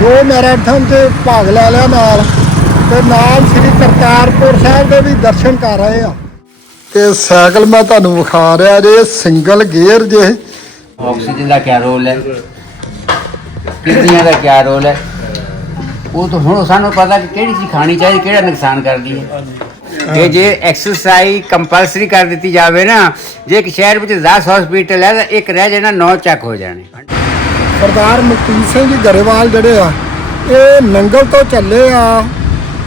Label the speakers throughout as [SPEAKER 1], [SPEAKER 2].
[SPEAKER 1] ਦੋ ਮੈਰਾਥਨ 'ਚ ਭਾਗ ਲੈ ਲਿਆ ਨਾਲ ਤੇ ਨਾਲ ਸ੍ਰੀ ਕਰਤਾਰਪੁਰ ਸਾਹਿਬ ਦੇ ਵੀ ਦਰਸ਼ਨ ਕਰ ਰਹੇ ਆ। ਤੇ ਸਾਈਕਲ ਮੈਂ ਤੁਹਾਨੂੰ ਵਿਖਾ ਰਿਹਾ ਜੇ ਸਿੰਗਲ ਗੇਅਰ ਜੇ।
[SPEAKER 2] ਆਕਸੀਜਨ ਦਾ ਕੀ ਰੋਲ ਹੈ? ਕਿਡਨੀਆਂ ਦਾ ਕੀ ਰੋਲ ਹੈ? ਉਹ ਤਾਂ ਹੁਣ ਸਾਨੂੰ ਪਤਾ ਕਿ ਕਿਹੜੀ ਚੀਜ਼ ਖਾਣੀ ਚਾਹੀਦੀ, ਕਿਹੜਾ ਨੁਕਸਾਨ ਕਰਦੀ ਹੈ। ਤੇ ਜੇ ਐਕਸਰਸਾਈਜ਼ ਕੰਪਲਸਰੀ ਕਰ ਦਿੱਤੀ ਜਾਵੇ ਨਾ, ਜੇ ਇੱਕ ਸ਼ਹਿਰ ਵਿੱਚ 10 ਹਸਪੀਟਲ ਹੈ ਤਾਂ ਇੱਕ ਰਹਿ ਜਾਣਾ 9 ਚੱਕ ਹੋ ਜਾਣੇ।
[SPEAKER 1] ਸਰਦਾਰ ਮਲਕੀਤ ਸਿੰਘ ਜੀ ਗਰੇਵਾਲ ਜਿਹੜੇ ਆ, ਇਹ ਨੰਗਲ ਤੋਂ ਚੱਲੇ ਆ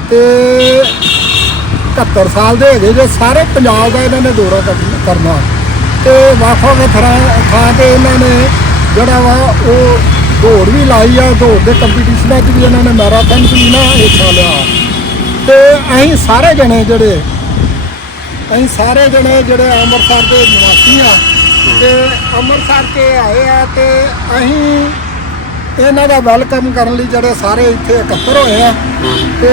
[SPEAKER 1] ਤੇ 71 ਸਾਲ ਦੇ ਹੈਗੇ ਜੇ, ਸਾਰੇ ਪੰਜਾਬ ਦਾ ਇਹਨਾਂ ਨੇ ਦੌਰਾ ਕਰ- ਕਰਨਾ। ਤੇ ਵੱਖ ਵੱਖ ਥਾਂ ਥਾਂ ਤੇ ਇਹਨਾਂ ਨੇ ਜਿਹੜਾ ਵਾ, ਉਹ ਦੌੜ ਵੀ ਲਾਈ ਆ, ਦੌੜ ਦੇ ਕੰਪੀਟੀਸ਼ਨਾਂ 'ਚ ਵੀ ਇਹਨਾਂ ਨੇ ਮੈਰਾਥਨ 'ਚ ਵੀ ਨਾ ਹਿੱਸਾ ਲਿਆ। ਤੇ ਅਸੀਂ ਸਾਰੇ ਜਣੇ ਜਿਹੜੇ, ਅਸੀਂ ਸਾਰੇ ਜਣੇ ਜਿਹੜੇ ਅੰਮ੍ਰਿਤਸਰ ਦੇ ਨਿਵਾਸੀ ਆ ਤੇ ਅੰਮ੍ਰਿਤਸਰ ਤੇ ਆਏ ਆ ਤੇ ਅਸੀਂ ਇਹਨਾਂ ਦਾ ਵੈਲਕਮ ਕਰਨ ਲਈ ਜਿਹੜੇ ਸਾਰੇ ਇੱਥੇ ਇਕੱਤਰ ਹੋਏ ਆ ਤੇ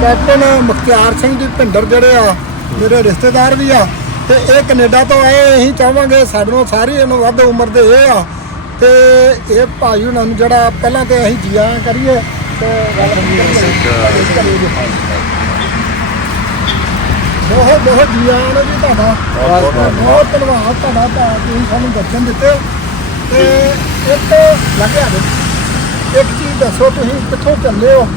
[SPEAKER 1] ਕੈਪਟਨ ਮੁਖਤਿਆਰ ਸਿੰਘ ਜੀ ਭਿੰਡਰ ਜਿਹੜੇ ਆ, ਮੇਰੇ ਰਿਸ਼ਤੇਦਾਰ ਵੀ ਆ, ਤੇ ਇਹ ਕੈਨੇਡਾ ਤੋਂ ਆਏ, ਅਸੀਂ ਚਾਹਾਂਗੇ ਸਾਡੇ ਨੂੰ ਸਾਰੀ ਇਹਨੂੰ ਵੱਧ ਉਮਰ ਦੇ ਇਹ ਆ, ਤੇ ਇਹ ਭਾਈ ਉਹਨਾਂ ਨੂੰ ਜਿਹੜਾ ਪਹਿਲਾਂ ਤੇ ਅਸੀਂ ਜੀਆਂ ਕਰੀਏ, ਤੇ ਵੈਲਕਮ ਕਰੀਏ ਬਹੁਤ ਬਹੁਤ ਜੀਆਨ ਜੀ ਤੁਹਾਡਾ ਬਹੁਤ ਧੰਨਵਾਦ ਤੁਹਾਡਾ ਤਾਂ ਤੁਸੀਂ ਸਾਨੂੰ ਦਰਸ਼ਨ ਦਿੱਤੇ। ਤੇ ਇੱਕ ਲੱਗਿਆ ਦੇ ਇੱਕ ਚੀਜ਼ ਦੱਸੋ ਤੁਸੀਂ ਕਿੱਥੋਂ ਚੱਲੇ ਹੋ?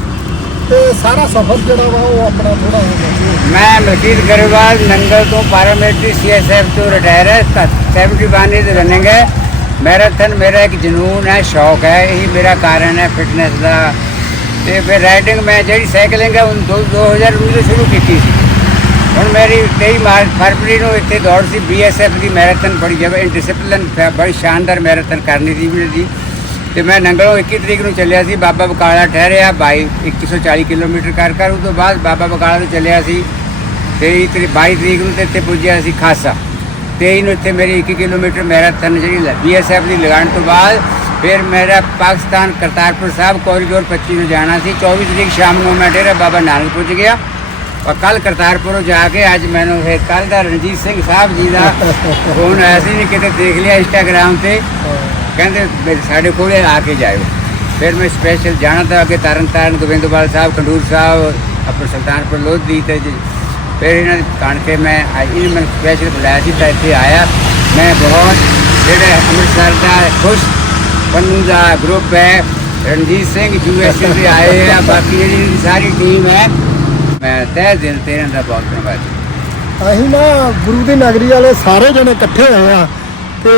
[SPEAKER 1] ਤੇ ਸਾਰਾ ਸਫ਼ਰ ਜਿਹੜਾ ਵਾ ਉਹ ਆਪਣਾ ਥੋੜਾ ਦੱਸੋ।
[SPEAKER 2] ਮੈਂ ਮਲਕੀਤ ਗਰੇਵਾਲ ਨੰਗਲ ਤੋਂ ਪਾਰਾਮਿਲਟਰੀ ਸੀਐਸਐਫ ਤੋਂ ਰਿਟਾਇਰ ਹੈ 71 ਇਜ਼ ਰਨਿੰਗ ਹੈ। ਮੈਰਾਥਨ ਮੇਰਾ ਇੱਕ ਜਨੂਨ ਹੈ ਸ਼ੌਕ ਹੈ ਇਹੀ ਮੇਰਾ ਕਾਰਨ ਹੈ ਫਿਟਨੈਸ ਦਾ। ਤੇ ਫਿਰ ਰਾਈਡਿੰਗ ਮੈਂ ਜਿਹੜੀ ਸਾਈਕਲਿੰਗ ਹੈ ਉਹ ਦੋ- 2019 ਤੋਂ ਸ਼ੁਰੂ ਕੀਤੀ ਸੀ। ਹੁਣ ਮੇਰੀ 23 ਮਾਰਚ ਫਰਵਰੀ ਨੂੰ ਇੱਥੇ ਦੌੜ ਸੀ ਬੀਐਸਐਫ ਦੀ ਮੈਰਾਥਨ ਬੜੀ ਜਬਰ ਡਿਸਪਲਿਨ ਬੜੀ ਸ਼ਾਨਦਾਰ ਮੈਰਾਥਨ ਕਰਨੀ ਸੀ ਵੀਰ ਜੀ। ਤੇ ਮੈਂ ਨੰਗਲੋਂ 21 ਤਰੀਕ ਨੂੰ ਚੱਲਿਆ ਸੀ, ਬਾਬਾ ਬਕਾਲਾ ਠਹਿਰਿਆ, ਬਾਈ 140 ਕਿਲੋਮੀਟਰ ਕਰ ਕਰ ਉਸ ਤੋਂ ਬਾਅਦ ਬਾਬਾ ਬਕਾਲਾ ਨੂੰ ਚੱਲਿਆ ਸੀ। 23 ਤਰੀਕ 22 ਤਰੀਕ ਨੂੰ ਤੇ ਇੱਥੇ ਪੁੱਜਿਆ ਸੀ ਖਾਸਾ। 23 ਨੂੰ ਇੱਥੇ ਮੇਰੀ 1 ਕਿਲੋਮੀਟਰ ਮੈਰਾਥਨ ਜਿਹੜੀ ਬੀਐਸਐਫ ਦੀ ਲਗਾਉਣ ਤੋਂ ਬਾਅਦ ਫਿਰ ਮੇਰਾ ਪਾਕਿਸਤਾਨ ਕਰਤਾਰਪੁਰ ਸਾਹਿਬ ਕੋਰੀਡੋਰ 25 ਨੂੰ ਜਾਣਾ ਸੀ। 24 ਤਰੀਕ ਸ਼ਾਮ ਨੂੰ ਮੈਂ ਡੇਰਾ ਬਾਬਾ ਨਾਨਕ ਪੁੱਜ ਗਿਆ। ਔਰ ਕੱਲ ਕਰਤਾਰਪੁਰੋਂ ਜਾ ਕੇ ਅੱਜ ਮੈਨੂੰ ਫਿਰ ਕੱਲ ਦਾ ਰਣਜੀਤ ਸਿੰਘ ਸਾਹਿਬ ਜੀ ਦਾ ਫੋਨ ਆਇਆ ਸੀ ਵੀ ਕਿਤੇ ਦੇਖ ਲਿਆ ਇੰਸਟਾਗ੍ਰਾਮ ਤੇ। ਕਹਿੰਦੇ ਵੀ ਸਾਡੇ ਕੋਲੇ ਆ ਕੇ ਜਾਇਓ। ਫਿਰ ਮੈਂ ਸਪੈਸ਼ਲ ਜਾਣਾ ਤਾਂ ਅੱਗੇ ਤਰਨ ਤਾਰਨ ਗੋਬਿੰਦਵਾਲ ਸਾਹਿਬ, ਖੰਡੂਰ ਸਾਹਿਬ, ਆਪਣੇ ਸੁਲਤਾਨਪੁਰ ਲੋਧੀ ਤੇ ਜੀ। ਫਿਰ ਇਹਨਾਂ ਦੇ ਕਣ ਕੇ ਮੈਂ ਅੱਜ ਇਹਨਾਂ ਮੈਨੂੰ ਸਪੈਸ਼ਲ ਬੁਲਾਇਆ ਸੀ ਤਾਂ ਇੱਥੇ ਆਇਆ। ਮੈਂ ਬਹੁਤ ਜਿਹੜੇ ਅੰਮ੍ਰਿਤਸਰ ਦਾ ਖੁਸ਼ ਪੰਨੂ ਦਾ ਗਰੁੱਪ ਹੈ। ਰਣਜੀਤ ਸਿੰਘ ਯੂਐਸਏ ਦੇ ਆਏ ਆ, ਬਾਕੀ ਜਿਹੜੀ ਸਾਰੀ ਟੀਮ ਹੈ ਮੈਂ ਤਹਿ ਦਿਲ ਤੇ ਇਹਨਾਂ ਦਾ ਬਹੁਤ ਧੰਨਵਾਦ
[SPEAKER 1] ਅਸੀਂ ਨਾ ਗੁਰੂ ਦੀ ਨਗਰੀ ਵਾਲੇ ਸਾਰੇ ਜਣੇ ਇਕੱਠੇ ਹੋਏ ਆ ਤੇ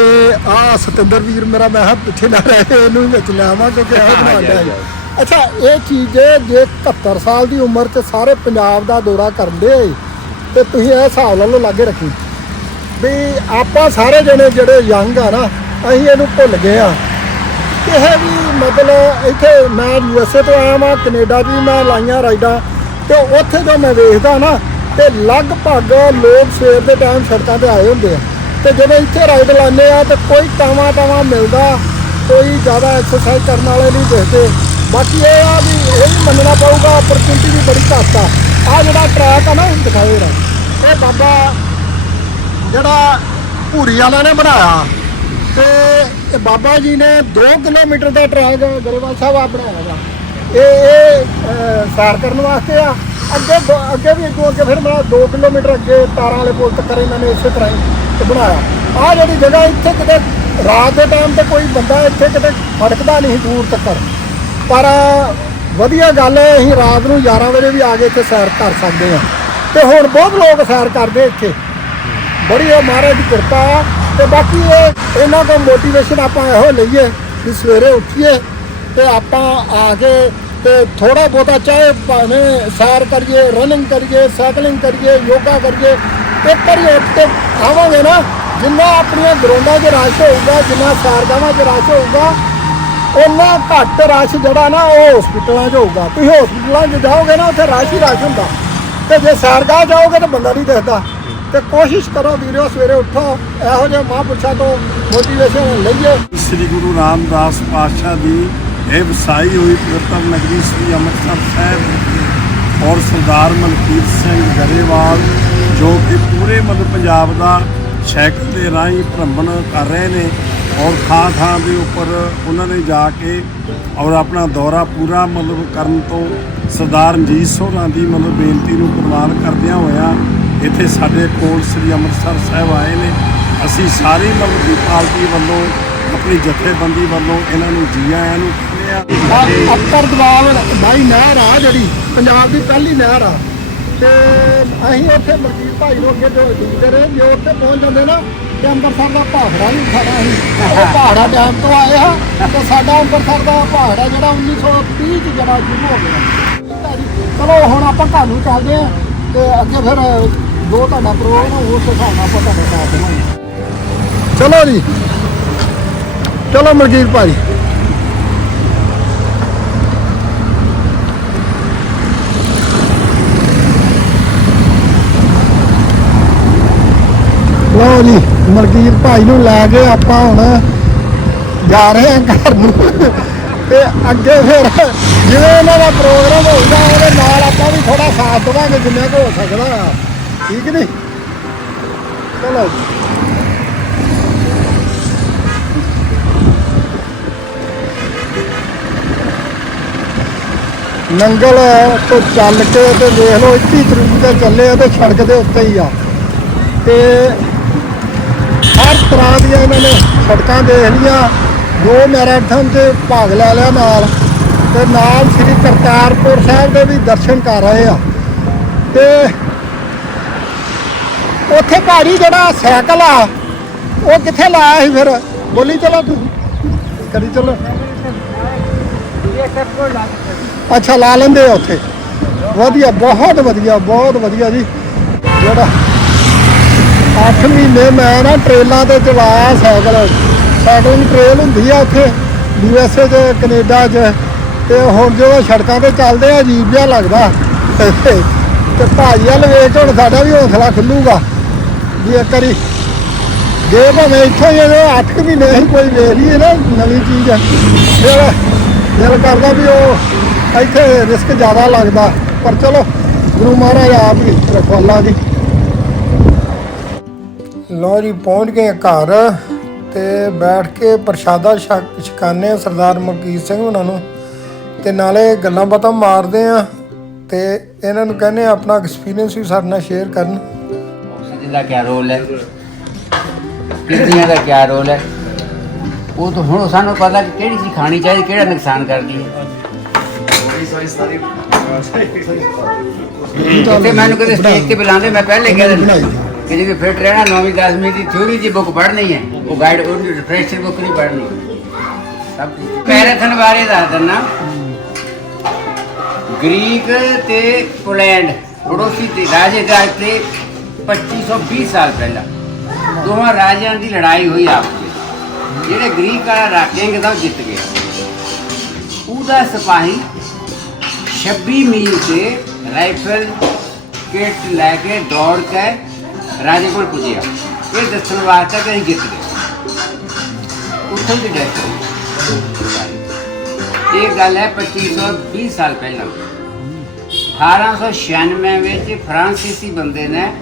[SPEAKER 1] ਆ ਸਤਿੰਦਰ ਵੀਰ ਮੇਰਾ ਮੈਂ ਕਿਹਾ ਪਿੱਛੇ ਨਾ ਰਹਿ ਕੇ ਇਹਨੂੰ ਵੀ ਵਿੱਚ ਲਿਆਵਾਂ ਕਿਉਂਕਿ ਇਹ ਬਣਾਉਂਦਾ ਹੈ। ਅੱਛਾ ਇਹ ਚੀਜ਼ ਜੇ 71 ਸਾਲ ਦੀ ਉਮਰ 'ਚ ਸਾਰੇ ਪੰਜਾਬ ਦਾ ਦੌਰਾ ਕਰਦੇ ਤੇ ਤੁਸੀਂ ਇਹ ਹਿਸਾਬ ਲਾ ਲਓ ਲਾਗੇ ਰੱਖੀ। ਵੀ ਆਪਾਂ ਸਾਰੇ ਜਣੇ ਜਿਹੜੇ ਯੰਗ ਆ ਨਾ ਅਸੀਂ ਇਹਨੂੰ ਭੁੱਲ ਗਏ ਆ। ਇਹ ਵੀ ਮਤਲਬ ਇੱਥੇ ਮੈਂ ਯੂਐਸਏ ਤੋਂ ਆਇਆ ਵਾਂ ਕੈਨੇਡਾ ਵੀ ਮੈਂ ਲਾਈਆਂ ਰਾਈਡਾਂ ਤੇ ਉੱਥੇ ਜੋ ਮੈਂ ਵੇਖਦਾ ਨਾ, ਤੇ ਲਗਭਗ ਲੋਕ ਸਵੇਰ ਦੇ ਟਾਈਮ ਸੜਕਾਂ ਤੇ ਆਏ ਹੁੰਦੇ ਆ। ਤੇ ਜਦੋਂ ਇੱਥੇ ਰਾਈਡ ਲਾਉਂਦੇ ਆ, ਤੇ ਕੋਈ ਟਾਵਾਂ ਟਾਵਾਂ ਮਿਲਦਾ, ਕੋਈ ਜ਼ਿਆਦਾ ਐਕਸਰਸਾਈਜ਼ ਕਰਨ ਵਾਲੇ ਨਹੀਂ ਦੇਖਦੇ। ਬਾਕੀ ਇਹ ਆ ਵੀ ਇਹ ਵੀ ਮੰਨਣਾ ਪਊਗਾ ਓਪਰਚੁਨਿਟੀ ਵੀ ਬੜੀ ਘੱਟ ਆ। ਆ ਜਿਹੜਾ ਟਰੈਕ ਆ ਨਾ ਇਹ ਦਿਖਾਏ ਰਾ ਇਹ ਬਾਬਾ ਜਿਹੜਾ ਭੂਰੀ ਵਾਲਿਆਂ ਨੇ ਬਣਾਇਆ। ਤੇ ਬਾਬਾ ਜੀ ਨੇ 2 ਕਿਲੋਮੀਟਰ ਦਾ ਟਰੈਕ ਗਰੇਵਾਲ ਸਾਹਿਬ ਆ ਬਣਾਇਆ ਵਾ ਇਹ ਇਹ ਅਹ, ਸੈਰ ਕਰਨ ਵਾਸਤੇ ਆ। ਅੱਗੇ ਅੱਗੇ ਵੀ ਅੱਗੋਂ ਅੱਗੇ ਫਿਰ ਮੈਂ 2 ਕਿਲੋਮੀਟਰ ਅੱਗੇ ਤਾਰਾਂ ਵਾਲੇ ਪੁਲ ਤੱਕ ਇਹਨਾਂ ਨੇ ਇਸੇ ਤਰ੍ਹਾਂ ਹੀ ਬਣਾਇਆ। ਆ ਜਿਹੜੀ ਜਗ੍ਹਾ ਇੱਥੇ ਕਿਤੇ ਰਾਤ ਦੇ ਟਾਈਮ ਤੇ ਕੋਈ ਬੰਦਾ ਇੱਥੇ ਕਿਤੇ ਫੜਕਦਾ ਨਹੀਂ ਦੂਰ ਤੱਕ। ਪਰ ਵਧੀਆ ਗੱਲ ਹੈ ਅਸੀਂ ਰਾਤ ਨੂੰ 11 ਵਜੇ ਵੀ ਆ ਕੇ ਇੱਥੇ ਸੈਰ ਕਰ ਸਕਦੇ ਆ ਤੇ ਹੁਣ ਬਹੁਤ ਲੋਕ ਸੈਰ ਕਰਦੇ ਇੱਥੇ। ਬੜੀ ਇਹ ਮਹਾਰਾਜ ਦੀ ਕਿਰਪਾ ਆ। ਤੇ ਬਾਕੀ ਇਹ ਇਹਨਾਂ ਤੋਂ ਮੋਟੀਵੇਸ਼ਨ ਆਪਾਂ ਇਹੋ ਲਈਏ ਕਿ ਸਵੇਰੇ ਉੱਠੀਏ ਤੇ ਆਪਾਂ ਆ ਕੇ ਤੇ ਥੋੜਾ ਬਹੁਤਾ ਚਾਹੇ ਭਾਵੇਂ ਸੈਰ ਕਰੀਏ ਰਨਿੰਗ ਕਰੀਏ ਸਾਈਕਲਿੰਗ ਕਰੀਏ ਯੋਗਾ ਕਰੀਏ ਇੱਕ ਵਾਰੀ ਉੱਠ ਆਵਾਂਗੇ ਨਾ, ਜਿੰਨਾ ਆਪਣੀਆਂ ਗਰਾਊਂਡਾਂ 'ਚ ਰਸ਼ ਹੋਊਗਾ, ਜਿੰਨਾ ਸੈਰਗਾਹਾਂ 'ਚ ਰਸ਼ ਹੋਊਗਾ ਉਹਨਾਂ ਘੱਟ ਰਸ਼ ਜਿਹੜਾ ਨਾ ਉਹ ਹਸਪੀਟਲਾਂ 'ਚ ਹੋਊਗਾ। ਤੁਸੀਂ ਹਸਪੀਟਲਾਂ 'ਚ ਜਾਓਗੇ ਨਾ, ਉੱਥੇ ਰਸ਼ ਹੀ ਰਸ਼ ਹੁੰਦਾ। ਤੇ ਜੇ ਸੈਰਗਾਹ ਜਾਓਗੇ ਤਾਂ ਬੰਦਾ ਨਹੀਂ ਦਿਖਦਾ। ਤੇ ਕੋਸ਼ਿਸ਼ ਕਰੋ ਵੀਰੋ, ਸਵੇਰੇ ਉੱਠੋ, ਇਹੋ ਜਿਹੇ ਮਹਾਂਪੁਰਸ਼ਾਂ ਤੋਂ ਮੋਟੀਵੇਸ਼ਨ ਲਈਏ।
[SPEAKER 3] ਸ੍ਰੀ ਗੁਰੂ ਰਾਮਦਾਸ ਪਾਤਸ਼ਾਹ ਦੀ ਇਹ ਵਸਾਈ ਹੋਈ ਪਵਿੱਤਰ ਨਗਰੀ ਸ੍ਰੀ ਅੰਮ੍ਰਿਤਸਰ ਸਾਹਿਬ ਔਰ ਸਰਦਾਰ ਮਲਕੀਤ ਸਿੰਘ ਗਰੇਵਾਲ, ਜੋ ਕਿ ਪੂਰੇ ਮਤਲਬ ਪੰਜਾਬ ਦਾ ਸਾਈਕਲ ਦੇ ਰਾਹੀਂ ਭ੍ਰਮਣ ਕਰ ਰਹੇ ਨੇ ਔਰ ਥਾਂ ਥਾਂ ਦੇ ਉੱਪਰ ਉਹਨਾਂ ਨੇ ਜਾ ਕੇ ਔਰ ਆਪਣਾ ਦੌਰਾ ਪੂਰਾ ਮਤਲਬ ਕਰਨ ਤੋਂ ਸਰਦਾਰ ਰਣਜੀਤ ਸੋਹਰਾਂ ਦੀ ਮਤਲਬ ਬੇਨਤੀ ਨੂੰ ਪ੍ਰਵਾਨ ਕਰਦਿਆਂ ਹੋਇਆਂ ਇੱਥੇ ਸਾਡੇ ਕੋਲ ਸ੍ਰੀ ਅੰਮ੍ਰਿਤਸਰ ਸਾਹਿਬ ਆਏ ਨੇ। ਅਸੀਂ ਸਾਰੀ ਮਤਲਬ ਦੀ ਪਾਰਟੀ ਵੱਲੋਂ ਆਪਣੀ ਜਥੇਬੰਦੀ ਵੱਲੋਂ ਇਹਨਾਂ ਨੂੰ ਜੀ ਆਇਆਂ ਨੂੰ ਕਹਿੰਦੇ ਆ।
[SPEAKER 1] ਆ ਦਬਾਵ ਬਾਈ ਨਹਿਰ ਆ ਜਿਹੜੀ, ਪੰਜਾਬ ਦੀ ਪਹਿਲੀ ਨਹਿਰ ਆ। ਤੇ ਅਸੀਂ ਉੱਥੇ ਮਲਕੀਤ ਭਾਈ ਨੂੰ ਅੱਗੇ ਜੋ ਦੇਖਦੇ ਰਹੇ, ਜੇ ਉੱਥੇ ਪਹੁੰਚ ਜਾਂਦੇ ਨਾ, ਤੇ ਅੰਮ੍ਰਿਤਸਰ ਦਾ ਪਹਾੜਾ ਵੀ ਖਾਣਾ ਸੀ ਪਹਾੜਾ ਡੈਮ ਤੋਂ ਆਏ ਆ ਤੇ ਸਾਡਾ ਅੰਮ੍ਰਿਤਸਰ ਦਾ ਪਹਾੜਾ ਜਿਹੜਾ 1930 ਚ ਜਿਹੜਾ ਸ਼ੁਰੂ ਹੋ ਗਿਆ। ਚਲੋ, ਹੁਣ ਆਪਾਂ ਘਰ ਨੂੰ ਚੱਲਦੇ ਆ ਤੇ ਅੱਗੇ ਫਿਰ ਜੋ ਤੁਹਾਡਾ ਪ੍ਰੋਗਰਾਮ ਉਸ ਹਿਸਾਬ ਨਾਲ ਆਪਾਂ ਤੁਹਾਡੇ ਸਾਥ ਚਲੋ ਜੀ। ਚਲੋ ਮਲਕੀਤ ਭਾਈ ਲਓ ਜੀ ਮਲਕੀਤ ਭਾਈ ਨੂੰ ਲੈ ਕੇ ਆਪਾਂ ਹੁਣ ਜਾ ਰਹੇ ਹਾਂ ਘਰ ਨੂੰ। ਤੇ ਅੱਗੇ ਫਿਰ ਜਿਵੇਂ ਇਹਨਾਂ ਦਾ ਪ੍ਰੋਗਰਾਮ ਹੋਊਗਾ, ਉਹਦੇ ਨਾਲ ਆਪਾਂ ਵੀ ਥੋੜਾ ਸਾਥ ਦੇਵਾਂਗੇ, ਜਿੰਨਾ ਕੁ ਹੋ ਸਕਦਾ। ਠੀਕ ਨਹੀਂ? ਚਲੋ ਨੰਗਲ ਤੋਂ ਚੱਲ ਕੇ ਤੇ ਦੇਖ ਲਓ 21 ਤਰੀਕ ਤੇ ਚੱਲੇ ਆ ਤੇ ਸੜਕ ਦੇ ਉੱਤੇ ਹੀ ਆ। ਤੇ ਹਰ ਤਰ੍ਹਾਂ ਦੀਆਂ ਇਹਨਾਂ ਨੇ ਸੜਕਾਂ ਦੇਖ ਲੀਆਂ ਦੋ ਮੈਰਾਥਨ 'ਚ ਭਾਗ ਲੈ ਲਿਆ ਨਾਲ। ਤੇ ਨਾਲ ਸ੍ਰੀ ਕਰਤਾਰਪੁਰ ਸਾਹਿਬ ਦੇ ਵੀ ਦਰਸ਼ਨ ਕਰ ਰਹੇ ਆ। ਤੇ ਉੱਥੇ ਭਾਜੀ ਜਿਹੜਾ ਸਾਈਕਲ ਆ, ਉਹ ਕਿੱਥੇ ਲਾਇਆ ਸੀ ਫਿਰ? ਬੋਲੀ ਚਲੋ ਤੁਸੀਂ ਕਰੀ ਚਲੋ। ਅੱਛਾ, ਲਾ ਲੈਂਦੇ ਆ ਉੱਥੇ। ਵਧੀਆ, ਬਹੁਤ ਵਧੀਆ ਬਹੁਤ ਵਧੀਆ ਜੀ। ਜਿਹੜਾ 8 ਮਹੀਨੇ ਮੈਂ ਨਾ ਟ੍ਰੇਲਾਂ ਤੇ ਚਲਾਇਆ ਸਾਈਕਲ। ਸਾਈਕਲਿੰਗ ਟ੍ਰੇਲ ਹੁੰਦੀ ਆ ਉੱਥੇ, ਯੂ ਐਸ ਏ 'ਚ, ਕੈਨੇਡਾ 'ਚ। ਤੇ ਹੁਣ ਜਦੋਂ ਸੜਕਾਂ ਤੇ ਚੱਲਦੇ ਆ, ਅਜੀਬ ਜਿਹਾ ਲੱਗਦਾ। ਤੇ ਭਾਜੀ ਵੱਲ ਵੇਖ ਹੁਣ ਸਾਡਾ ਵੀ ਹੌਸਲਾ ਖੁੱਲੂਗਾ। ਵੀ ਇੱਕ ਵਾਰੀ ਜੇ ਭਾਵੇਂ ਇੱਥੋਂ ਹੀ ਇਹਦੇ 8 ਮਹੀਨੇ ਅਸੀਂ ਕੋਈ ਵੇਖ ਲਈਏ ਨਾ ਨਵੀਂ ਚੀਜ਼। ਫਿਰ ਦਿਲ ਕਰਦਾ ਵੀ ਉਹ ਇੱਥੇ ਰਿਸਕ ਜ਼ਿਆਦਾ ਲੱਗਦਾ ਪਰ ਚਲੋ ਗੁਰੂ ਮਹਾਰਾਜ ਆਪ ਹੀ ਰਖਵਾਲਾ ਜੀ ਲੋ ਜੀ ਪਹੁੰਚ ਗਏ ਘਰ ਤੇ ਬੈਠ ਕੇ ਪ੍ਰਸ਼ਾਦਾ ਛਕਾਨੇ ਸਰਦਾਰ ਮਲਕੀਤ ਸਿੰਘ ਉਹਨਾਂ ਨੂੰ। ਤੇ ਨਾਲੇ ਗੱਲਾਂ ਬਾਤਾਂ ਮਾਰਦੇ ਆ ਤੇ ਇਹਨਾਂ ਨੂੰ ਕਹਿੰਦੇ ਆਪਣਾ ਐਕਸਪੀਰੀਅੰਸ ਵੀ ਸਾਡੇ ਨਾਲ ਸ਼ੇਅਰ ਕਰਨ।
[SPEAKER 2] ਦਾ ਕੀ ਰੋਲ ਹੈ? ਉਹ ਤਾਂ ਹੁਣ ਸਾਨੂੰ ਪਤਾ ਕਿ ਕਿਹੜੀ ਚੀਜ਼ ਖਾਣੀ ਚਾਹੀਦੀ ਕਿਹੜਾ ਨੁਕਸਾਨ ਕਰਦੀ ਹੈ। ਇੱਥੇ ਮੈਨੂੰ ਕਦੇ ਸਟੇਜ ਤੇ ਬੁਲਾਉਂਦੇ ਮੈਂ ਪਹਿਲੇ ਕਹਿ ਦਿੰਦਾ। ਕਿ ਜੇ ਫਿਟ ਰਹਿਣਾ ਨੌਵੀਂ ਦਸਵੀਂ ਦੀ ਥਿਊਰੀ ਦੀ ਬੁੱਕ ਪੜ੍ਹਨੀ ਹੈ ਉਹ ਗਾਈਡ ਉਹ ਰਿਫਰੈਸ਼ਰ ਬੁੱਕ ਨਹੀਂ ਪੜ੍ਹਨੀ। ਸਭ ਮੈਰਾਥਨ ਬਾਰੇ ਦੱਸ ਦਿੰਨਾ ਗ੍ਰੀਕ ਤੇ ਪੋਲੈਂਡ ਪੜੋਸੀ ਤੇ ਰਾਜੇ ਦਾ ਤੇ 2520 ਸਾਲ ਪਹਿਲਾਂ। ਦੋਵਾਂ ਰਾਜਿਆਂ ਦੀ ਲੜਾਈ ਹੋਈ ਆਪਸ ਜਿਹੜੇ ਗ੍ਰੀਕ ਵਾਲਾ ਰਾਜਿੰਗ ਦਾ ਉਹ ਜਿੱਤ ਗਿਆ। ਉਹਦਾ ਸਿਪਾਹੀ 26 ਮੀਲ ਤੇ ਰਾਈਫਲ ਕਿਟ ਲੈ ਕੇ ਦੌੜ ਕੇ ਰਾਜੇ ਕੋਲ ਪੁੱਜਿਆ। ਇਹ ਦੱਸਣ ਵਾਸਤੇ ਕਿ ਅਸੀਂ ਜਿੱਤ ਗਏ। ਉੱਥੇ ਦੀ ਡੈਥ ਇਹ ਗੱਲ ਹੈ 2520 ਸਾਲ ਪਹਿਲਾਂ। 1896 ਵਿੱਚ ਫਰਾਂਸੀਸੀ ਬੰਦੇ ਨੇ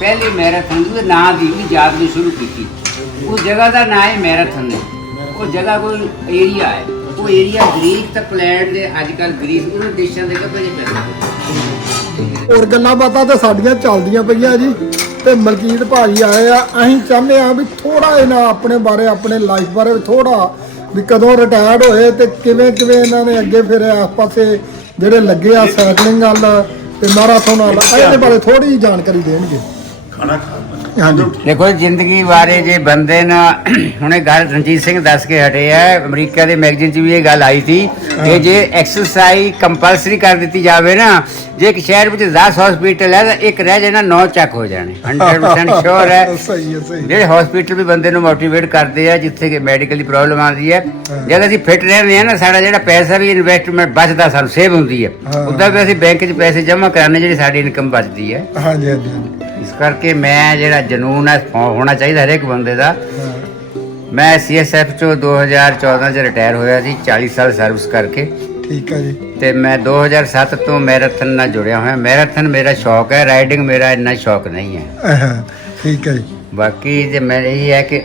[SPEAKER 2] ਪਹਿਲੀ ਮੈਰਾਥਨ ਦੇ ਨਾਂ ਦੀ ਵੀ ਯਾਦ ਨੂੰ ਸ਼ੁਰੂ ਕੀਤੀ। ਉਸ ਜਗ੍ਹਾ ਦਾ ਨਾਂ ਹੈ ਮੈਰਾਥਨ। ਹੈ ਉਹ ਜਗ੍ਹਾ ਕੋਈ ਏਰੀਆ ਹੈ। ਉਹ ਏਰੀਆ ਗ੍ਰੀਕ ਤੇ ਪੋਲੈਂਡ ਦੇ ਅੱਜ ਕੱਲ ਗ੍ਰੀਸ ਉਹਨਾਂ ਦੇਸ਼ਾਂ ਦੇ ਕੱਪੜੇ ਪੈਂਦੇ
[SPEAKER 1] ਹੋਰ ਗੱਲਾਂ ਬਾਤਾਂ ਤਾਂ ਸਾਡੀਆਂ ਚੱਲਦੀਆਂ ਪਈਆਂ ਜੀ। ਤੇ ਮਲਕੀਤ ਭਾਜੀ ਆਏ ਆ ਅਸੀਂ ਚਾਹੁੰਦੇ ਆ ਵੀ ਥੋੜਾ ਇਹਨਾਂ ਆਪਣੇ ਬਾਰੇ ਆਪਣੇ ਲਾਈਫ ਬਾਰੇ ਥੋੜਾ ਵੀ ਕਦੋਂ ਰਿਟਾਇਰਡ ਹੋਏ ਤੇ ਕਿਵੇਂ ਕਿਵੇਂ ਇਹਨਾਂ ਨੇ ਅੱਗੇ ਫਿਰ ਆਸ ਪਾਸੇ ਜਿਹੜੇ ਲੱਗੇ ਆ ਸਾਈਕਲਿੰਗ ਵੱਲ ਤੇ ਮੈਰਾਥਨ ਵੱਲ ਇਹਦੇ ਬਾਰੇ ਥੋੜੀ ਜਿਹੀ ਜਾਣਕਾਰੀ ਦੇਣਗੇ।
[SPEAKER 3] ਖਾਣਾ ਖਾ
[SPEAKER 1] ਹਾਂਜੀ।
[SPEAKER 2] ਦੇਖੋ ਜ਼ਿੰਦਗੀ ਬਾਰੇ ਜੇ ਬੰਦੇ ਨਾ ਹੁਣੇ ਗੱਲ ਰਣਜੀਤ ਸਿੰਘ ਦੱਸ ਕੇ ਹਟੇ ਆ ਅਮਰੀਕਾ ਦੇ ਮੈਗਜ਼ੀਨ 'ਚ ਵੀ ਇਹ ਗੱਲ ਆਈ ਸੀ ਕਿ ਜੇ ਐਕਸਰਸਾਈਜ਼ ਕੰਪਲਸਰੀ ਕਰ ਦਿੱਤੀ ਜਾਵੇ ਨਾ ਜੇ ਇੱਕ ਸ਼ਹਿਰ ਵਿੱਚ 10 ਹਸਪੀਟਲ ਹੈ ਤਾਂ ਇੱਕ ਰਹਿ ਜਾਣਾ 9 ਚੱਕ ਹੋ ਜਾਣੇ। 100% ਸ਼ੋਰ ਹੈ।
[SPEAKER 1] ਸਹੀ ਹੈ ਸਹੀ
[SPEAKER 2] ਜਿਹੜੇ ਹਸਪੀਟਲ ਵੀ ਬੰਦੇ ਨੂੰ ਮੋਟੀਵੇਟ ਕਰਦੇ ਆ ਜਿੱਥੇ ਕਿ ਮੈਡੀਕਲ ਦੀ ਪ੍ਰੋਬਲਮ ਆਉਂਦੀ ਹੈ ਜਦ ਅਸੀਂ ਫਿਟ ਰਹਿੰਦੇ ਆ ਨਾ ਸਾਡਾ ਜਿਹੜਾ ਪੈਸਾ ਵੀ ਇਨਵੈਸਟਮੈਂਟ ਬਚਦਾ ਸਾਨੂੰ ਸੇਵ ਹੁੰਦੀ ਹੈ। ਉਦਾਂ ਵੀ ਅਸੀਂ ਬੈਂਕ 'ਚ ਪੈਸੇ ਜਮ੍ਹਾਂ ਕਰਾਉਂਦੇ ਜਿਹੜੀ ਸਾਡੀ ਇਨਕਮ ਬਚਦੀ ਹੈ।
[SPEAKER 1] ਹਾਂਜੀ ਹਾਂਜੀ।
[SPEAKER 2] ਇਸ ਕਰਕੇ ਮੈਂ ਜਿਹੜਾ ਜਨੂਨ ਹੈ ਹੋਣਾ ਚਾਹੀਦਾ ਹਰੇਕ ਬੰਦੇ ਦਾ। ਮੈਂ ਸੀਐਸਐਫ ਚੋਂ 2014 ਚ ਰਿਟਾਇਰ ਹੋਇਆ ਸੀ 40 ਸਾਲ ਸਰਵਿਸ ਕਰਕੇ।
[SPEAKER 1] ਠੀਕ ਹੈ ਜੀ।
[SPEAKER 2] ਤੇ ਮੈਂ 2007 ਤੋਂ ਮੈਰਾਥਨ ਨਾਲ ਜੁੜਿਆ ਹੋਇਆ। ਮੈਰਾਥਨ ਮੇਰਾ ਸ਼ੌਕ ਹੈ ਰਾਈਡਿੰਗ ਮੇਰਾ ਇੰਨਾ ਸ਼ੌਕ ਨਹੀਂ ਹੈ।
[SPEAKER 1] ਠੀਕ ਹੈ ਜੀ।
[SPEAKER 2] ਬਾਕੀ ਜੇ ਮੈਂ ਇਹ ਹੈ ਕਿ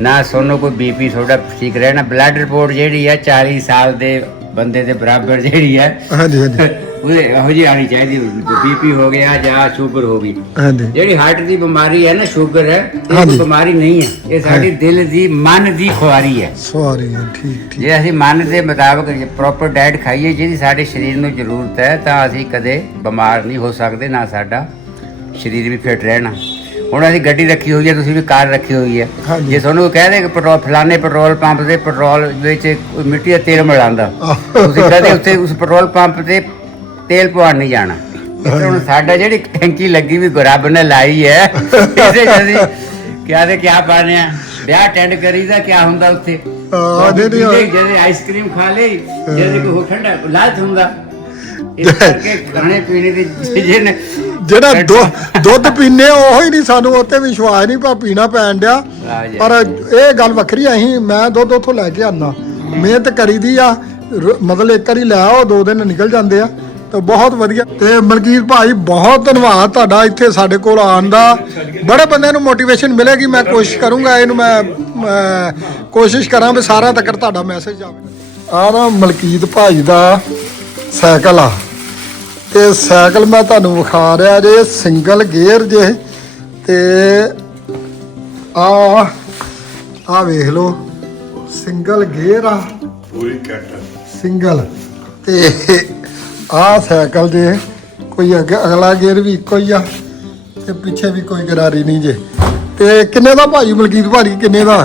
[SPEAKER 2] ਨਾ ਸੋਨੂੰ ਕੋਈ ਬੀਪੀ ਤੁਹਾਡਾ ਠੀਕ ਰਹਿਣਾ। ਬਲੱਡ ਰਿਪੋਰਟ ਜਿਹੜੀ ਹੈ 40 ਸਾਲ ਦੇ ਬੰਦੇ ਦੇ ਬਰਾਬਰ ਜਿਹੜੀ ਹੈ।
[SPEAKER 1] ਹਾਂਜੀ ਹਾਂਜੀ।
[SPEAKER 2] ਉਹਦੇ ਇਹੋ ਜਿਹੀ ਆਣੀ ਚਾਹੀਦੀ ਬੀਪੀ ਹੋ ਗਿਆ ਜਾਂ ਸ਼ੂਗਰ ਹੋ ਗਈ।
[SPEAKER 1] ਹਾਂਜੀ।
[SPEAKER 2] ਜਿਹੜੀ ਹਾਰਟ ਦੀ ਬਿਮਾਰੀ ਹੈ ਨਾ ਸ਼ੂਗਰ ਹੈ ਇਹ। ਕੋਈ ਬਿਮਾਰੀ ਨਹੀਂ ਹੈ। ਇਹ ਸਾਡੀ ਦਿਲ ਦੀ ਮਨ ਦੀ ਖੁਆਰੀ ਹੈ।
[SPEAKER 1] ਸੌਰੀ ਠੀਕ ਠੀਕ।
[SPEAKER 2] ਜੇ ਅਸੀਂ ਮਨ ਦੇ ਮੁਤਾਬਕ ਪ੍ਰੋਪਰ ਡਾਈਟ ਖਾਈਏ ਜਿਹਦੀ ਸਾਡੇ ਸਰੀਰ ਨੂੰ ਜ਼ਰੂਰਤ ਹੈ ਤਾਂ ਅਸੀਂ ਕਦੇ ਬਿਮਾਰ ਨਹੀਂ ਹੋ ਸਕਦੇ ਨਾ ਸਾਡਾ ਸਰੀਰ ਵੀ ਫਿੱਟ ਰਹਿਣਾ। ਹੁਣ ਅਸੀਂ ਗੱਡੀ ਰੱਖੀ ਹੋਈ ਹੈ ਤੁਸੀਂ ਵੀ ਕਾਰ ਰੱਖੀ ਹੋਈ ਹੈ। ਜੇ ਤੁਹਾਨੂੰ ਕਹਿ ਦੇ ਕਿ ਪੈਟਰੋਲ ਫਲਾਣੇ ਪੈਟਰੋਲ ਪੰਪ ਦੇ ਪੈਟਰੋਲ ਵਿੱਚ ਮਿੱਟੀ ਦਾ ਤੇਲ ਮਿਲਾਉਂਦਾ ਤੁਸੀਂ ਕਹਦੇ ਉੱਥੇ ਉਸ ਪੈਟਰੋਲ ਪੰਪ ਤੇ ਤੇਲ ਪਵਾਉਣ ਨਹੀਂ ਜਾਣਾ। ਇਸ ਹੁਣ ਸਾਡਾ ਜਿਹੜੀ ਟੈਂਕੀ ਲੱਗੀ ਵੀ ਰੱਬ ਨੇ ਲਾਈ ਹੈ ਇਹਦੇ ਜਦੀ ਕਿਆ ਦੇ ਕਿਆ ਪਾਣੇ ਆ? ਵਿਆਹ ਅਟੈਂਡ ਕਰੀਦਾ ਕਿਆ ਹੁੰਦਾ ਉੱਥੇ?
[SPEAKER 1] ਨਹੀਂ, ਨਹੀਂ,
[SPEAKER 2] ਜਿਹਦੇ ਜਿਹਦੇ ਆਈਸਕ੍ਰੀਮ ਖਾ ਲਈ ਜਿਹਦੇ ਕੋਈ ਹੋ ਠੰਡਾ ਲਾਲਚ ਹੁੰਦਾ। ਇਸ ਕਰਕੇ ਖਾਣੇ ਪੀਣੇ ਦੀ ਜਿਹਨੇ
[SPEAKER 1] ਜਿਹੜਾ ਦੁ- ਦੁੱਧ ਪੀਨੇ ਉਹ ਹੀ ਨਹੀਂ ਸਾਨੂੰ ਉੱਤੇ ਵਿਸ਼ਵਾਸ ਨਹੀਂ ਪਾ ਪੀਣਾ ਪੈਣ ਡਿਆ। ਪਰ ਇਹ ਗੱਲ ਵੱਖਰੀ ਆ, ਅਸੀਂ ਮੈਂ ਦੁੱਧ ਉੱਥੋਂ ਲੈ ਕੇ ਆਨਾ ਮਿਹਨਤ ਕਰੀਦੀ ਆ ਮਤਲਬ ਇੱਕ ਵਾਰੀ ਲੈ ਆਓ ਦੋ ਦਿਨ ਨਿਕਲ ਜਾਂਦੇ ਆ। ਤੇ ਬਹੁਤ ਵਧੀਆ। ਤੇ ਮਲਕੀਤ ਭਾਈ ਬਹੁਤ ਧੰਨਵਾਦ ਤੁਹਾਡਾ ਇੱਥੇ ਸਾਡੇ ਕੋਲ ਆਉਣ ਦਾ। ਬੜੇ ਬੰਦਿਆਂ ਨੂੰ ਮੋਟੀਵੇਸ਼ਨ ਮਿਲੇਗੀ ਮੈਂ ਕੋਸ਼ਿਸ਼ ਕਰੂੰਗਾ ਇਹਨੂੰ ਮੈਂ ਕੋਸ਼ਿਸ਼ ਕਰਾਂ ਵੀ ਸਾਰਿਆਂ ਤੱਕ ਤੁਹਾਡਾ ਮੈਸੇਜ ਜਾਵੇ। ਆ ਨਾ ਮਲਕੀਤ ਭਾਈ ਦਾ ਸਾਈਕਲ ਆ। ਤੇ ਸਾਈਕਲ ਮੈਂ ਤੁਹਾਨੂੰ ਵਿਖਾ ਰਿਹਾ ਜੇ ਸਿੰਗਲ ਗੇਅਰ ਜੇ। ਤੇ ਆ ਆ ਵੇਖ ਲਓ ਸਿੰਗਲ ਗੇਅਰ ਆ।
[SPEAKER 3] ਪੂਰੀ ਕੱਟ
[SPEAKER 1] ਸਿੰਗਲ ਤੇ ਆ ਸਾਈਕਲ ਜੇ ਕੋਈ ਅੱਗੇ ਅਗਲਾ ਗੇਅਰ ਵੀ ਇੱਕੋ ਹੀ ਆ ਤੇ ਪਿੱਛੇ ਵੀ ਕੋਈ ਗਰਾਰੀ ਨਹੀਂ ਜੇ। ਤੇ ਕਿੰਨੇ ਦਾ ਭਾਈ ਮਲਕੀਤ ਭਾਜੀ ਕਿੰਨੇ ਦਾ?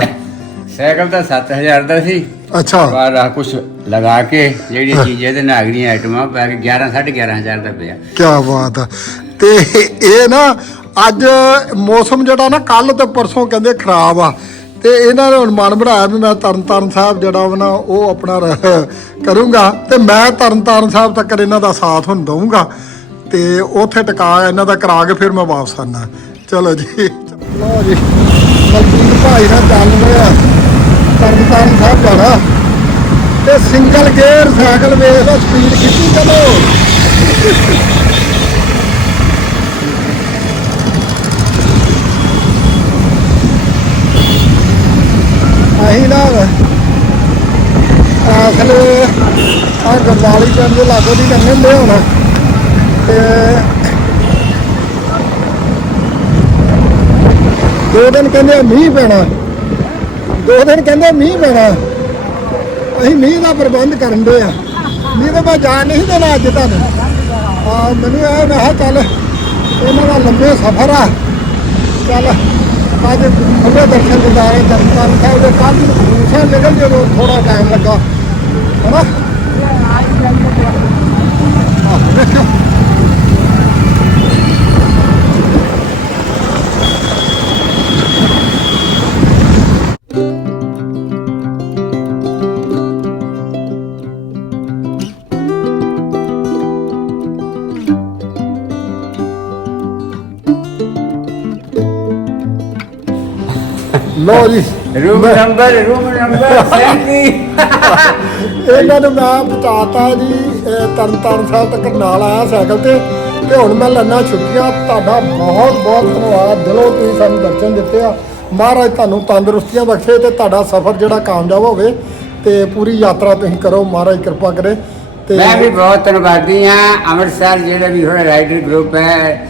[SPEAKER 2] ਸਾਈਕਲ ਤਾਂ 7000 ਦਾ ਸੀ।
[SPEAKER 1] ਅੱਛਾ।
[SPEAKER 2] ਪਰ ਆ ਕੁਝ ਲਗਾ ਕੇ ਜਿਹੜੀ ਚੀਜ਼ ਇਹਦੇ ਨਾਲ ਅਗਲੀਆਂ ਆਈਟਮਾਂ ਪੈ ਕੇ 11 11500 ਦਾ ਪਿਆ।
[SPEAKER 1] ਕੀ ਬਾਤ ਆ। ਤੇ ਇਹ ਨਾ ਅੱਜ ਮੌਸਮ ਜਿਹੜਾ ਨਾ ਕੱਲ ਤੇ ਪਰਸੋਂ ਕਹਿੰਦੇ ਖਰਾਬ ਆ। ਤੇ ਇਹਨਾਂ ਨੇ ਹੁਣ ਮਨ ਬਣਾਇਆ ਵੀ ਮੈਂ ਤਰਨਤਾਰਨ ਸਾਹਿਬ ਜਿਹੜਾ ਵਾ ਨਾ ਉਹ ਆਪਣਾ ਕਰੂੰਗਾ। ਤੇ ਮੈਂ ਤਰਨਤਾਰਨ ਸਾਹਿਬ ਤੱਕ ਇਹਨਾਂ ਦਾ ਸਾਥ ਹੁਣ ਦਊਂਗਾ। ਤੇ ਉੱਥੇ ਟਿਕਾ ਇਹਨਾਂ ਦਾ ਕਰਾ ਕੇ ਫਿਰ ਮੈਂ ਵਾਪਸ ਆਣਾ ਚਲੋ ਜੀ। ਲਓ ਜੀ। ਮਲਕੀਤ ਭਾਈ ਨਾਲ ਚੱਲ ਰਿਹਾ ਤਰਨਤਾਰਨ ਸਾਹਿਬ ਜਾਣਾ। ਤੇ ਸਿੰਗਲ ਗੇਅਰ ਸਾਈਕਲ ਵੇਖ ਲਓ ਸਪੀਡ ਕਿੰਨੀ ਚਲੋ। ਅਸੀਂ ਨਾ ਅਸਲ ਆ ਗਰਵਾਲੀ ਪਿੰਡ ਦੇ ਲਾਗੋ ਦੀ ਲੰਘੇ ਹੁੰਦੇ ਹੁਣ। ਤੇ ਦੋ ਦਿਨ ਕਹਿੰਦੇ ਮੀਂਹ ਪੈਣਾ। ਦੋ ਦਿਨ ਕਹਿੰਦੇ ਮੀਂਹ ਪੈਣਾ। ਅਸੀਂ ਮੀਂਹ ਦਾ ਪ੍ਰਬੰਧ ਕਰਨ ਦੇ ਆ। ਮੀਂਹ ਤਾਂ ਮੈਂ ਜਾਣ ਨਹੀਂ ਦੇਣਾ ਅੱਜ ਤੁਹਾਨੂੰ ਆ ਮੈਨੂੰ ਇਹ ਮੈਂ ਕਿਹਾ ਚੱਲ, ਇਹਨਾਂ ਦਾ ਲੰਬੇ ਸਫ਼ਰ ਆ। ਚੱਲ ਅੱਜ ਖੁੱਲੇ ਦਰਸ਼ਨ ਗੁਜ਼ਾਰੇ ਦਰਸ਼ਨ ਸਾਹਿਬ ਦੇ ਕੱਲ ਨੂੰ ਦੂਸਰਾ ਨਿਕਲ ਜਦੋਂ ਥੋੜਾ ਟਾਈਮ ਲੱਗਾ। ਹਨਾ? ਲੋ ਜੀ
[SPEAKER 2] ਰੂਮ ਨੰਬਰ ਰੂਮ ਨੰਬਰ 37
[SPEAKER 1] ਇਹਨਾਂ ਨੂੰ ਮੈਂ ਪਹੁੰਚਾਤਾ ਜੀ ਇਹ ਤਰਨਤਾਰਨ ਸਾਹਿਬ ਤੱਕ ਨਾਲ ਆਇਆ ਸਾਈਕਲ ਤੇ ਤੇ ਹੁਣ ਮੈਂ ਲੈਣਾ ਛੁੱਟੀਆਂ। ਤੁਹਾਡਾ ਬਹੁਤ ਬਹੁਤ ਧੰਨਵਾਦ। ਦਿਲੋਂ ਤੁਸੀਂ ਸਾਨੂੰ ਦਰਸ਼ਨ ਦਿੱਤੇ ਆ। ਮਹਾਰਾਜ ਤੁਹਾਨੂੰ ਤੰਦਰੁਸਤੀਆਂ ਬਖਸ਼ੇ ਤੇ ਤੁਹਾਡਾ ਸਫ਼ਰ ਜਿਹੜਾ ਕਾਮਯਾਬ ਹੋਵੇ ਤੇ ਪੂਰੀ ਯਾਤਰਾ ਤੁਸੀਂ ਕਰੋ। ਮਹਾਰਾਜ ਕਿਰਪਾ ਕਰੇ ਤੇ
[SPEAKER 2] ਮੈਂ ਵੀ ਬਹੁਤ ਧੰਨਵਾਦੀ ਹਾਂ। ਅੰਮ੍ਰਿਤਸਰ ਜਿਹੜਾ ਵੀ ਹੁਣ ਰਾਈਡਰ ਗਰੁੱਪ ਹੈ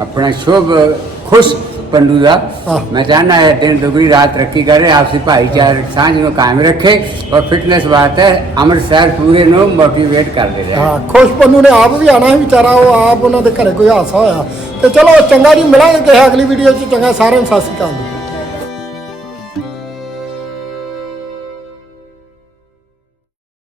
[SPEAKER 2] ਆਪਣਾ ਸ਼ੁਭ ਖੁਸ਼ ਪੰਡੂ ਦਾ
[SPEAKER 1] ਹਾਂ।
[SPEAKER 2] ਮੈਂ ਚਾਹਨਾ ਹੈ ਦਿਨ ਦੁਗਣੀ ਰਾਤ ਤਰੱਕੀ करे आपसी भाईचारे ਸਾਂਝ ਨੂੰ ਕਾਇਮ ਰੱਖੇ और फिटनेस बात है ਅੰਮ੍ਰਿਤਸਰ ਪੂਰੇ ਨੂੰ ਮੋਟੀਵੇਟ ਕਰ ਦੇ ਰਿਹਾ
[SPEAKER 1] ਹਾਂ ਖੁਸ਼ ਪੰਨੂ ਨੇ ਆਪ ਵੀ ਆਣਾ ਸੀ ਵਿਚਾਰਾ ਉਹ ਆਪ ਉਹਨਾਂ ਦੇ ਘਰੇ ਕੋਈ ਹਾਦਸਾ ਹੋਇਆ ਤੇ ਚਲੋ ਚੰਗਾ ਜੀ ਮਿਲਾਂਗੇ ਕਿਸੇ ਅਗਲੀ ਵੀਡੀਓ 'ਚ ਚੰਗਾ ਸਾਰਿਆਂ ਨੂੰ ਸਤਿ ਸ਼੍ਰੀ ਅਕਾਲ ਜੀ